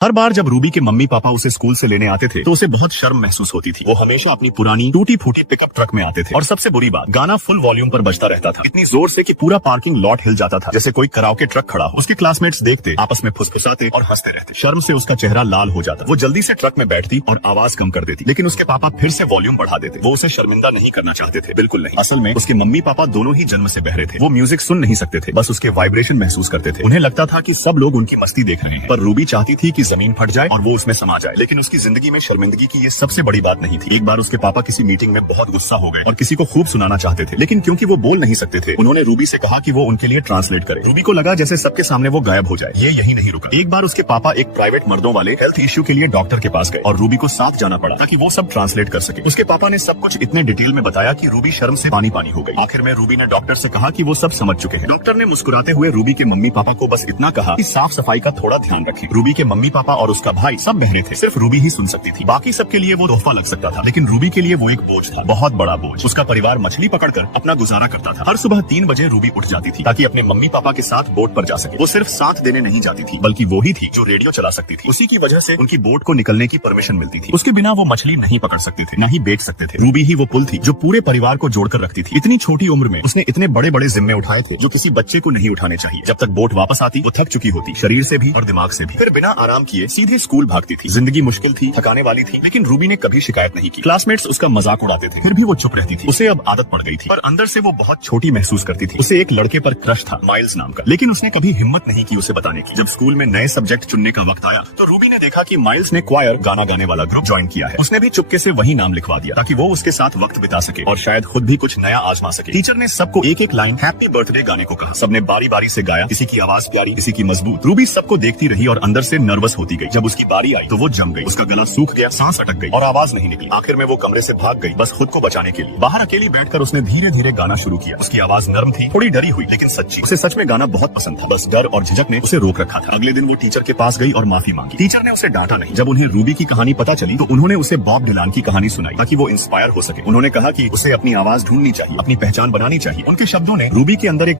हर बार जब रूबी के mummy papa उसे स्कूल से लेने आते थे तो उसे बहुत शर्म महसूस होती थी। वो हमेशा अपनी पुरानी टूटी फूटी पिकअप ट्रक में आते थे और सबसे बुरी बात, गाना फुल वॉल्यूम पर बजता रहता था, इतनी जोर से कि पूरा पार्किंग लॉट हिल जाता था, जैसे कोई कराओके ट्रक खड़ा हो। उसके क्लासमेट्स देखते, आपस में फुसफुसाते और हंसते रहते। शर्म से उसका चेहरा लाल हो जाता। वो जल्दी से ट्रक में बैठती और आवाज कम कर देती, लेकिन उसके पापा फिर से वॉल्यूम बढ़ा देते। वो उसे शर्मिंदा नहीं करना चाहते थे, बिल्कुल नहीं। असल में उसके मम्मी पापा दोनों ही जन्म से बहरे थे। वो म्यूजिक सुन नहीं सकते थे, बस उसके वाइब्रेशन महसूस करते थे। उन्हें लगता था कि सब लोग उनकी मस्ती देख रहे हैं, पर रूबी चाहती थी कि जमीन फट जाए और वो उसमें समा जाए। लेकिन उसकी जिंदगी में शर्मिंदगी की ये सबसे बड़ी बात नहीं थी। एक बार उसके पापा किसी मीटिंग में बहुत गुस्सा हो गए और किसी को खूब सुनाना चाहते थे, लेकिन क्योंकि वो बोल नहीं सकते थे, उन्होंने रूबी से कहा कि वो उनके लिए ट्रांसलेट करे। रूबी को लगा जैसे सबके सामने वो गायब हो जाए। ये यही नहीं रुका। एक बार उसके पापा एक प्राइवेट मर्दों वाले हेल्थ इश्यू के लिए डॉक्टर के पास गए और रूबी को साथ जाना पड़ा ताकि वो सब ट्रांसलेट कर सके। उसके पापा ने सब कुछ इतने डिटेल में बताया कि रूबी शर्म से पानी पानी हो गई। आखिर में रूबी ने डॉक्टर से कहा कि वो सब समझ चुके हैं। डॉक्टर ने मुस्कुराते हुए रूबी के मम्मी पापा को बस इतना कहा कि साफ सफाई का थोड़ा ध्यान रखें। रूबी के मम्मी पापा और उसका भाई सब बहरे थे, सिर्फ रूबी ही सुन सकती थी। बाकी सबके लिए वो तोहफा लग सकता था, लेकिन रूबी के लिए वो एक बोझ था, बहुत बड़ा बोझ। उसका परिवार मछली पकड़कर अपना गुजारा करता था। हर सुबह 3 बजे रूबी उठ जाती थी ताकि अपने मम्मी पापा के साथ बोट पर जा सके। वो सिर्फ साथ देने नहीं जाती थी, बल्कि वो ही थी जो रेडियो चला सकती थी। उसी की वजह से उनकी बोट को निकलने की परमिशन मिलती थी। उसके बिना वो मछली नहीं पकड़ सकते थे, न ही बेच सकते थे। रूबी ही वो पुल थी जो पूरे परिवार को जोड़कर रखती थी। इतनी छोटी उम्र में उसने इतने बड़े बड़े जिम्मे उठाए थे जो किसी बच्चे को नहीं उठाने चाहिए। जब तक बोट वापस आती वो थक चुकी होती, शरीर से भी और दिमाग से भी। फिर बिना आराम किए सीधे स्कूल भागती थी। जिंदगी मुश्किल थी, थकाने वाली थी, लेकिन रूबी ने कभी शिकायत नहीं की। क्लासमेट्स उसका मजाक उड़ाते थे, फिर भी वो चुप रहती थी। उसे अब आदत पड़ गई थी, पर अंदर से वो बहुत छोटी महसूस करती थी। उसे एक लड़के पर क्रश था, माइल्स नाम का, लेकिन उसने कभी हिम्मत नहीं की उसे बताने की। जब स्कूल में नए सब्जेक्ट चुनने का वक्त आया तो रूबी ने देखा कि माइल्स ने क्वायर, गाना गाने वाला ग्रुप ज्वाइन किया है। उसने भी चुपके से वही नाम लिखवा दिया ताकि वो उसके साथ वक्त बिता सके और शायद खुद भी कुछ नया आजमा सके। टीचर ने सबको एक एक लाइन हैप्पी बर्थडे गाने को कहा। सबने बारी बारी से गाया, किसी की आवाज प्यारी, किसी की मजबूत। रूबी सबको देखती रही और अंदर से नर्वस होती गई। जब उसकी बारी आई तो वो जम गई। उसका गला सूख गया, सांस अटक गई और आवाज नहीं निकली। आखिर में वो कमरे से भाग गई, बस खुद को बचाने के लिए। बाहर अकेली बैठकर उसने धीरे धीरे गाना शुरू किया। उसकी आवाज नरम थी, थोड़ी डरी हुई, लेकिन सच्ची। उसे सच में गाना बहुत पसंद था, बस डर और झिझक ने उसे रोक रखा था। अगले दिन वो टीचर के पास गई और माफी मांगी। टीचर ने उसे डांटा नहीं। जब उन्हें रूबी की कहानी पता चली तो उन्होंने उसे बॉब डिलान की कहानी सुनाई ताकि वो इंस्पायर हो सके। उन्होंने कहा कि उसे अपनी आवाज ढूंढनी चाहिए, अपनी पहचान बनानी चाहिए। उनके शब्दों ने रूबी के अंदर एक